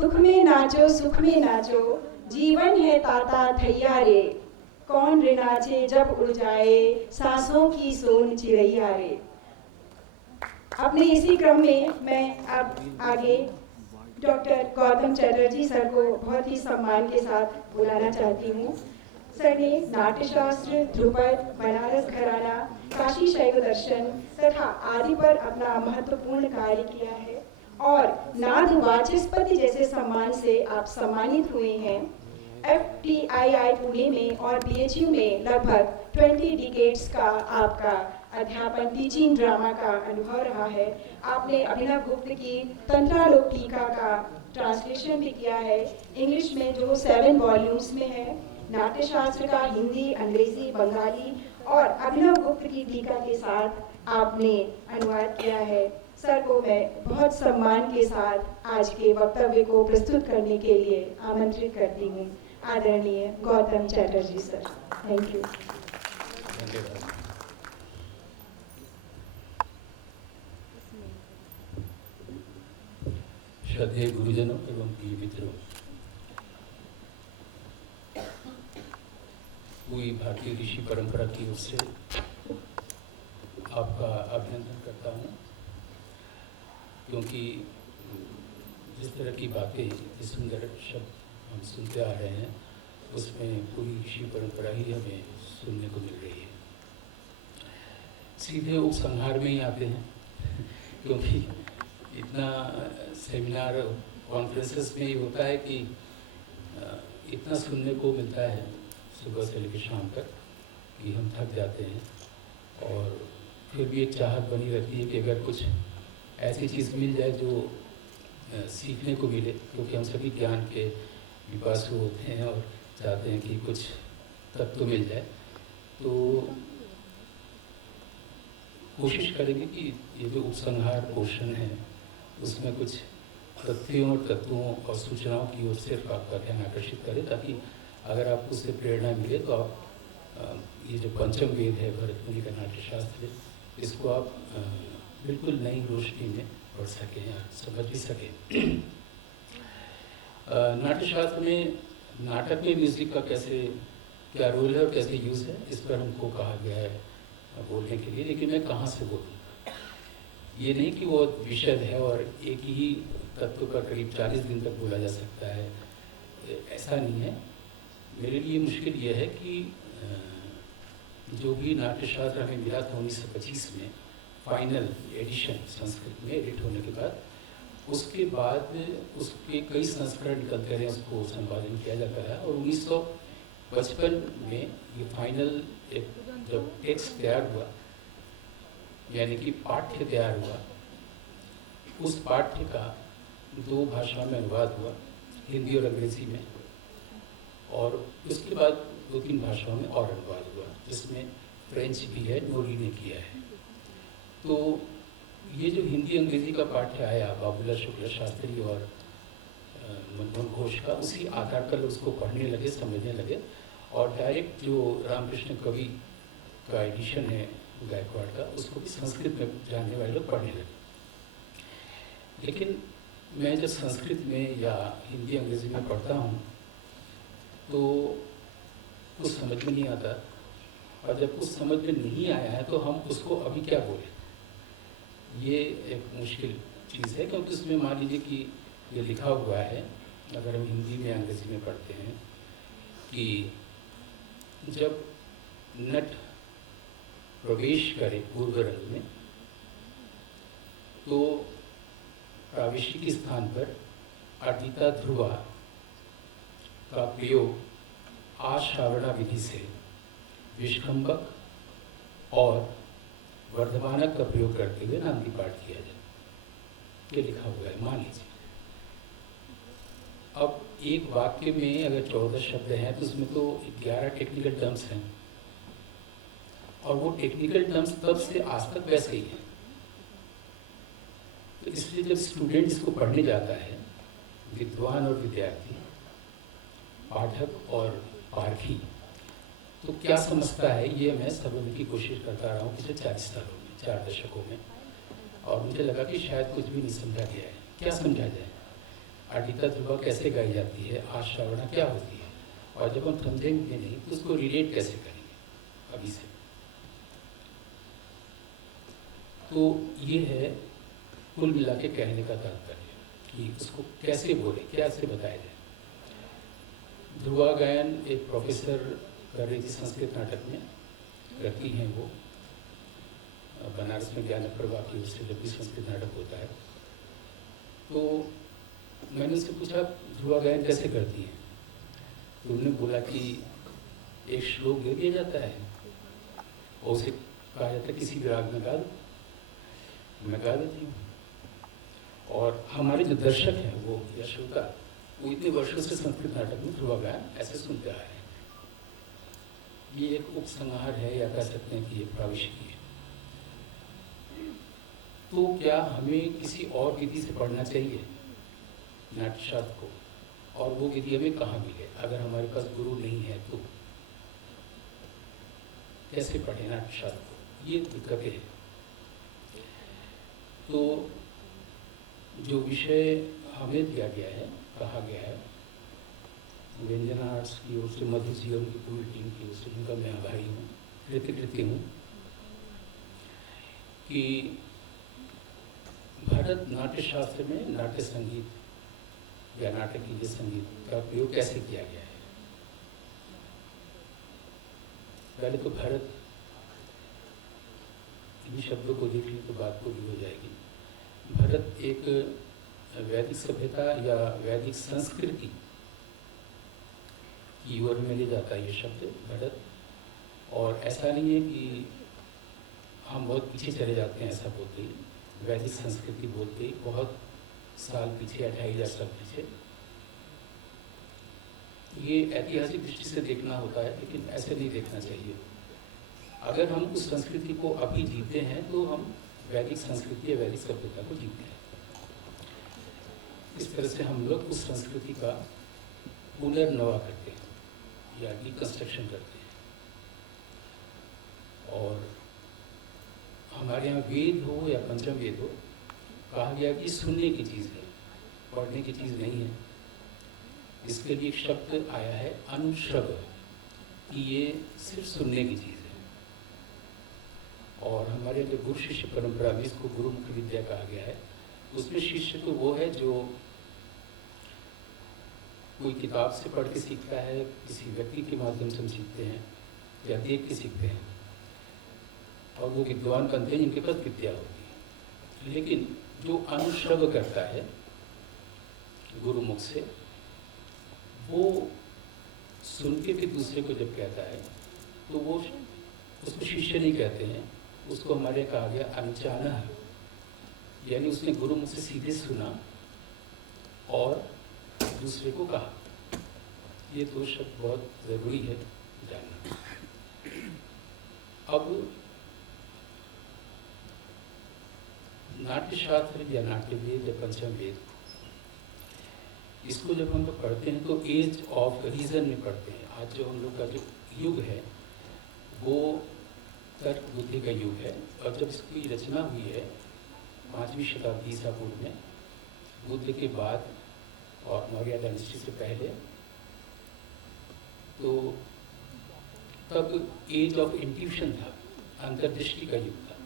दुख में नाचो सुख में नाचो, जीवन है ताता थैया रे, कौन रे नाचे जब उड़ जाए सांसों की सोन चिड़ैया रे। अपने इसी क्रम में मैं अब आगे डॉक्टर गौतम चटर्जी सर को बहुत ही सम्मान के साथ बुलाना चाहती हूँ। सर ने नाट्यशास्त्र, ध्रुपद, बनारस घराना, काशी शैव दर्शन तथा आदि पर अपना महत्वपूर्ण कार्य किया है और नाद वाचस्पति जैसे सम्मान से आप सम्मानित हुए हैं। FTII पुणे में और BHU में लगभग 20 डिकेड्स का आपका अध्यापन टीचिंग ड्रामा का अनुभव रहा है। आपने अभिनव गुप्त की तंत्रालोक टीका का ट्रांसलेशन भी किया है इंग्लिश में, जो 7 वॉल्यूम्स में है। नाट्यशास्त्र का हिंदी, अंग्रेजी, बंगाली और अभिनव गुप्त की टीका के साथ आपने अनुवाद किया है। सर को मैं बहुत सम्मान के साथ आज के वक्तव्य को प्रस्तुत करने के लिए आमंत्रित करती हूँ। आदरणीय Gautam Chatterjee sir, thank you. श्रद्धेय गुरुजनों एवं प्रिय मित्रों, पूरी भारतीय ऋषि परंपरा की ओर से आपका अभिनंदन करता हूँ, क्योंकि जिस तरह की बातें, जिस सुंदर शब्द हम सुनते आ रहे हैं, उसमें पूरी ऋषि परंपरा ही हमें सुनने को मिल रही है। सीधे उपसंहार में ही आते हैं, क्योंकि इतना सेमिनार कॉन्फ्रेंसेस में ही होता है कि इतना सुनने को मिलता है सुबह से लेकर शाम तक कि हम थक जाते हैं। और फिर भी एक चाहत बनी रहती है कि अगर कुछ ऐसी चीज़ मिल जाए जो सीखने को मिले, क्योंकि हम सभी ज्ञान के विपासु होते हैं और चाहते हैं कि कुछ तत्व मिल जाए। तो कोशिश करेंगे कि ये जो उपसंहार पोर्शन है उसमें कुछ तथ्यों और तत्वों और सूचनाओं की ओर सिर्फ आपका ध्यान आकर्षित करें, ताकि अगर आपको उससे प्रेरणा मिले तो आप ये जो पंचम वेद है भरत मुनि का नाट्यशास्त्र, इसको आप बिल्कुल नई रोशनी में पढ़ सकें या समझ भी सकें। नाट्यशास्त्र में नाटक में म्यूज़िक का कैसे क्या रोल है और कैसे यूज़ है, इस पर हमको कहा गया है बोलने के लिए, लेकिन मैं कहाँ से बोलूँ। ये नहीं कि वो विषय है और एक ही तत्व पर करीब 40 दिन तक बोला जा सकता है, ऐसा नहीं है। मेरे लिए मुश्किल ये है कि जो भी नाट्यशास्त्र हमें मिला था 1925 में फाइनल एडिशन संस्कृत में एडिट होने के बाद, उसके बाद उसके कई संस्करण निकलते रहे, उसको संपादन किया जाता है। और 1955 में ये फाइनल एक जब टेक्स्ट तैयार हुआ, यानी कि पाठ्य तैयार हुआ, उस पाठ्य का 2 भाषाओं में अनुवाद हुआ, हिंदी और अंग्रेजी में, और उसके बाद 2-3 भाषाओं में और अनुवाद हुआ, जिसमें फ्रेंच भी है, नोरी ने किया है। तो ये जो हिंदी अंग्रेजी का पाठ्य आया बाबूलाल शुक्ल शास्त्री और मनमोहन घोष का, उसी आधार पर उसको पढ़ने लगे, समझने लगे, और डायरेक्ट जो रामकृष्ण कवि का एडिशन है गायकवाड़ का, उसको भी संस्कृत में जानने वाले लोग पढ़ने लगे। लेकिन मैं जब संस्कृत में या हिंदी अंग्रेजी में पढ़ता हूँ तो कुछ समझ में नहीं आता, और जब कुछ समझ में नहीं आया है तो हम उसको अभी क्या बोलें, ये एक मुश्किल चीज़ है। क्योंकि उसमें मान लीजिए कि ये लिखा हुआ है, अगर हम हिंदी में अंग्रेजी में पढ़ते हैं, कि जब नट प्रवेश करे पूर्व रंग में, तो प्रावेशिक स्थान पर अटिता ध्रुवा का प्रयोग आश्रावणा विधि से विष्कंभक और वर्धमानक का प्रयोग करते हुए नांदी पाठ किया जाए, ये लिखा हुआ है, मान लीजिए। अब एक वाक्य में अगर 14 शब्द हैं तो उसमें तो 11 टेक्निकल टर्म्स हैं, और वो टेक्निकल टर्म्स तब से आज तक वैसे ही हैं। तो इसलिए जब स्टूडेंट इसको पढ़ने जाता है, विद्वान और विद्यार्थी, पाठक और पारखी, तो क्या समझता है, ये मैं समझने की कोशिश करता रहा हूँ पिछले 40 सालों में, 4 दशकों में, और मुझे लगा कि शायद कुछ भी नहीं समझा गया है। क्या समझा जाए? आदिता ध्रुवा कैसे गाई जाती है, आज श्रावणा क्या होती है, और जब हम समझेंगे नहीं तो उसको रिलेट कैसे करेंगे अभी से। तो ये है कुल मिला के कहने का तात्पर्य कि उसको कैसे बोले, कैसे बताया जाए। ध्रुवा गायन एक प्रोफेसर कर रही थी संस्कृत नाटक में, करती हैं वो बनारस में ज्ञान प्रभा की उससे जब भी संस्कृत नाटक होता है। तो मैंने उससे पूछा ध्रुवा गायन कैसे करती हैं, तो उन्होंने बोला कि एक श्लोक दे दिया जाता है और उसे कहा जाता है किसी भी राग में गा दो, मैं गा देती हूँ। और हमारे जो दर्शक हैं वो या श्रोता वो इतने वर्षों से संस्कृत नाटक में ध्रुवा गायन ऐसे सुनते आ रहे हैं। ये एक उपसंहार है या कह सकते हैं कि ये प्राविष्की है। तो क्या हमें किसी और विधि से पढ़ना चाहिए नाट्यशास्त्र को, और वो विधि हमें कहाँ मिले अगर हमारे पास गुरु नहीं है तो कैसे पढ़े नाट्यशास्त्र को, ये दिक्कतें हैं। तो जो विषय हमें दिया गया है, कहा गया है व्यंजना आर्ट्स की ओर से, मधु जी और उनकी पूरी टीम की ओर से, जिनका मैं आभारी हूँ, कृतज्ञ हूँ, कि भारत नाट्य शास्त्र में नाट्य संगीत या नाटक की संगीत का प्रयोग कैसे किया गया है। पहले तो भारत इन शब्दों को देख ली तो बात को भी हो जाएगी। भारत एक वैदिक सभ्यता या वैदिक संस्कृति की ओर में ले जाता है ये शब्द भारत, और ऐसा नहीं है कि हम बहुत पीछे चले जाते हैं ऐसा बोलते ही, वैदिक संस्कृति बोलते ही बहुत साल पीछे, 28,000 साल पीछे। ये ऐतिहासिक दृष्टि से देखना होता है, लेकिन ऐसे नहीं देखना चाहिए। अगर हम उस संस्कृति को अभी जीते हैं तो हम वैदिक संस्कृति या वैदिक सभ्यता को जीते हैं। इस तरह से हम लोग उस संस्कृति का पुनर्नवा करते हैं या रिकंस्ट्रक्शन करते हैं। और हमारे यहाँ वेद हो या पंचम वेद हो, कहा गया कि सुनने की चीज़ है, पढ़ने की चीज़ नहीं है। इसके लिए एक शब्द आया है अनुश्रव, कि ये सिर्फ सुनने की चीज़ है। और हमारे जो गुरु शिष्य परंपरा में इसको गुरुमुख विद्या कहा गया है, उसमें शिष्य तो वो है जो कोई किताब से पढ़ के सीखता है, किसी व्यक्ति के माध्यम से हम सीखते हैं या देख के सीखते हैं, और वो विद्वान बनते हैं जिनके पास विद्या होती है। लेकिन जो अनुश्रव करता है गुरुमुख से, वो सुन के फिर दूसरे को जब कहता है तो वो उसको शिष्य नहीं कहते हैं, उसको हमारे कहा गया अनुचानः, यानी उसने गुरुमुख से सीधे सुना और दूसरे को कहा। ये दो शब्द बहुत ज़रूरी है जानना। अब नाट्यशास्त्र या नाट्य वेद या पंचम वेद, इसको जब हम लोग पढ़ते हैं तो एज ऑफ रीज़न में पढ़ते हैं। आज जो हम लोग का जो युग है वो तर्क बुद्धि का युग है, और जब इसकी रचना हुई है 5वीं शताब्दी ईसा पूर्व में, बुद्ध के बाद और मौर्य डायनेस्टी से पहले, तो तब एज ऑफ इंट्यूशन था, अंतर्दृष्टि का युग था।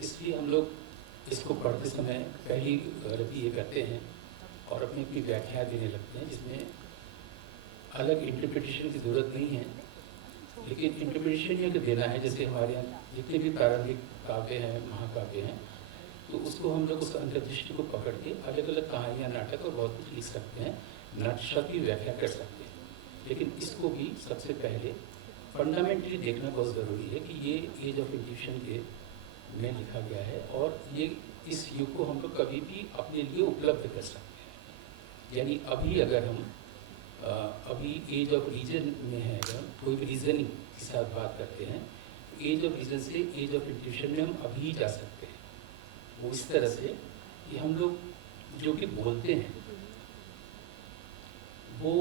इसलिए हम लोग इसको पढ़ते समय पहली गलती ये करते हैं और अपनी अपनी व्याख्या देने लगते हैं, जिसमें अलग इंटरप्रिटेशन की ज़रूरत नहीं है, लेकिन इंटरप्रिटेशन ये देना है। जैसे हमारे यहाँ जितने भी प्रारंभिक काव्य हैं, महाकाव्य हैं, तो उसको हम लोग उस अंतर्दृष्टि को पकड़ के अलग अलग कहानियाँ, नाटक और बहुत कुछ लिख सकते हैं, नाट्यशास्त्र की व्याख्या कर सकते हैं। लेकिन इसको भी सबसे पहले फंडामेंटली देखना बहुत ज़रूरी है कि ये एज ऑफ इंट्यूशन के में लिखा गया है, और ये इस युग को हम लोग कभी भी अपने लिए उपलब्ध कर सकते हैं। यानी अभी अगर हम अभी एज ऑफ रीजन में है, अगर कोई भी रीजनिंग के साथ बात करते हैं, एज ऑफ रीजन से एज ऑफ इंट्यूशन में हम अभी जा सकते हैं। वो इस तरह से कि हम लोग जो कि बोलते हैं वो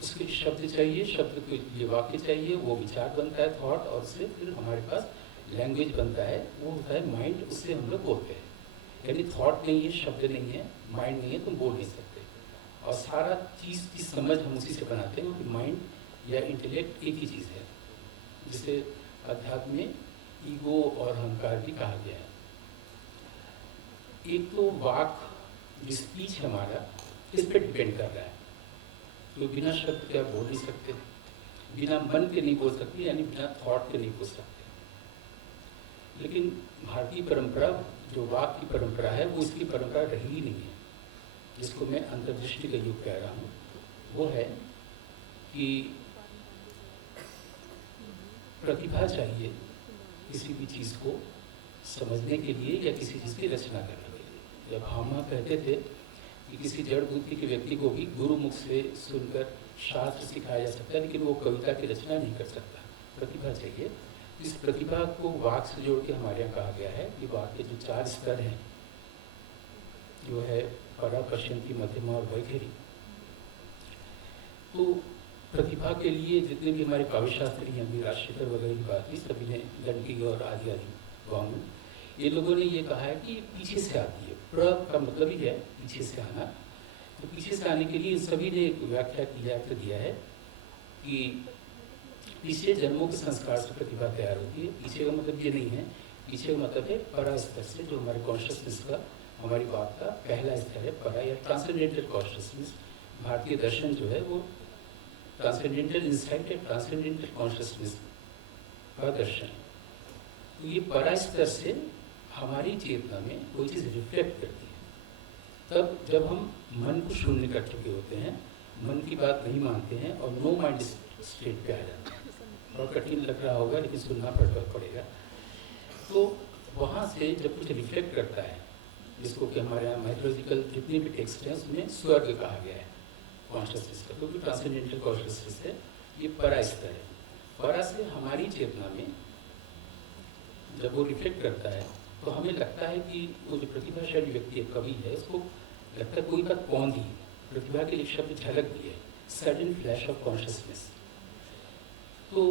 उसके शब्द चाहिए, शब्द के लिए वाक्य चाहिए, वो विचार बनता है, थॉट, और उससे फिर हमारे पास लैंग्वेज बनता है, वो होता है माइंड, उससे हम लोग बोलते हैं। यानी थॉट नहीं है, शब्द नहीं है, माइंड नहीं है, तुम बोल नहीं सकते। और सारा चीज़ की समझ हम उसी से बनाते हैं कि माइंड या इंटेलेक्ट एक ही चीज़ है, जिसे अध्यात्म में ईगो और अहंकार भी कहा गया है। एक तो वाक जो स्पीच हमारा इस पर डिपेंड कर रहा है, तो बिना शब्द के आप बोल नहीं सकते, बिना मन के नहीं बोल सकते, यानी बिना थॉट के नहीं बोल सकते। लेकिन भारतीय परंपरा जो वाक की परंपरा है वो इसकी परंपरा रही ही नहीं है, जिसको मैं अंतर्दृष्टि का युग कह रहा हूँ। वो है कि प्रतिभा चाहिए किसी भी चीज़ को समझने के लिए या किसी चीज़ की रचना करने के लिए। जब हम कहते थे कि किसी जड़ बुद्धि के व्यक्ति को भी गुरु मुख से सुनकर शास्त्र सिखाया जा सकता है, लेकिन वो कविता की रचना नहीं कर सकता। प्रतिभा चाहिए। इस प्रतिभा को वाक से जोड़ के हमारे यहाँ कहा गया है कि वाक के जो 4 स्तर हैं, जो है परा, पश्चिमी, मध्यमा और वैखरी। तो प्रतिभा के लिए जितने भी हमारे काव्यशास्त्री हैं, अभी राजशेखर वगैरह की बात हुई, सभी ने दंडी और आदि गाँव में ये लोगों ने ये कहा है कि पीछे से आती है। प्र का मतलब ही है पीछे से आना। तो पीछे से आने के लिए सभी ने एक व्याख्या दिया है कि पीछे जन्मों के संस्कार से प्रतिभा तैयार होती है। पीछे का मतलब ये नहीं है, पीछे का मतलब है परा स्तर से, जो हमारे कॉन्शियसनेस का, हमारी बात का पहला स्तर है परा या ट्रांसेंडेंटल कॉन्शियसनेस। भारतीय दर्शन जो है वो ट्रांसेंडेंटल इंसाइट या ट्रांसेंडेंटल कॉन्शियसनेस का दर्शन है। तो ये परा स्तर से हमारी चेतना में कोई चीज़ रिफ्लेक्ट करती है। तब जब हम मन को शून्य कर चुके होते हैं, मन की बात नहीं मानते हैं और नो माइंड स्टेट पे आ जाते हैं। और कठिन लग रहा होगा लेकिन सुनना पड़ेगा। तो वहाँ से जब कुछ रिफ्लेक्ट करता है, जिसको कि हमारे यहाँ माइथोलॉजिकल जितने भी टेक्स्ट हैं उसमें स्वर्ग कहा गया है कॉन्शियसनेस का, क्योंकि ट्रांसेंडेंटल कॉन्शियसनेस है, ये परा स्तर है। परा से हमारी चेतना में जब वो रिफ्लेक्ट करता है तो हमें लगता है कि वो जो प्रतिभाशाली व्यक्ति है, कवि है, उसको लगता है कोई बात कौन दी। प्रतिभा के लिए शब्द झलक दी है, सडन फ्लैश ऑफ कॉन्शियसनेस। तो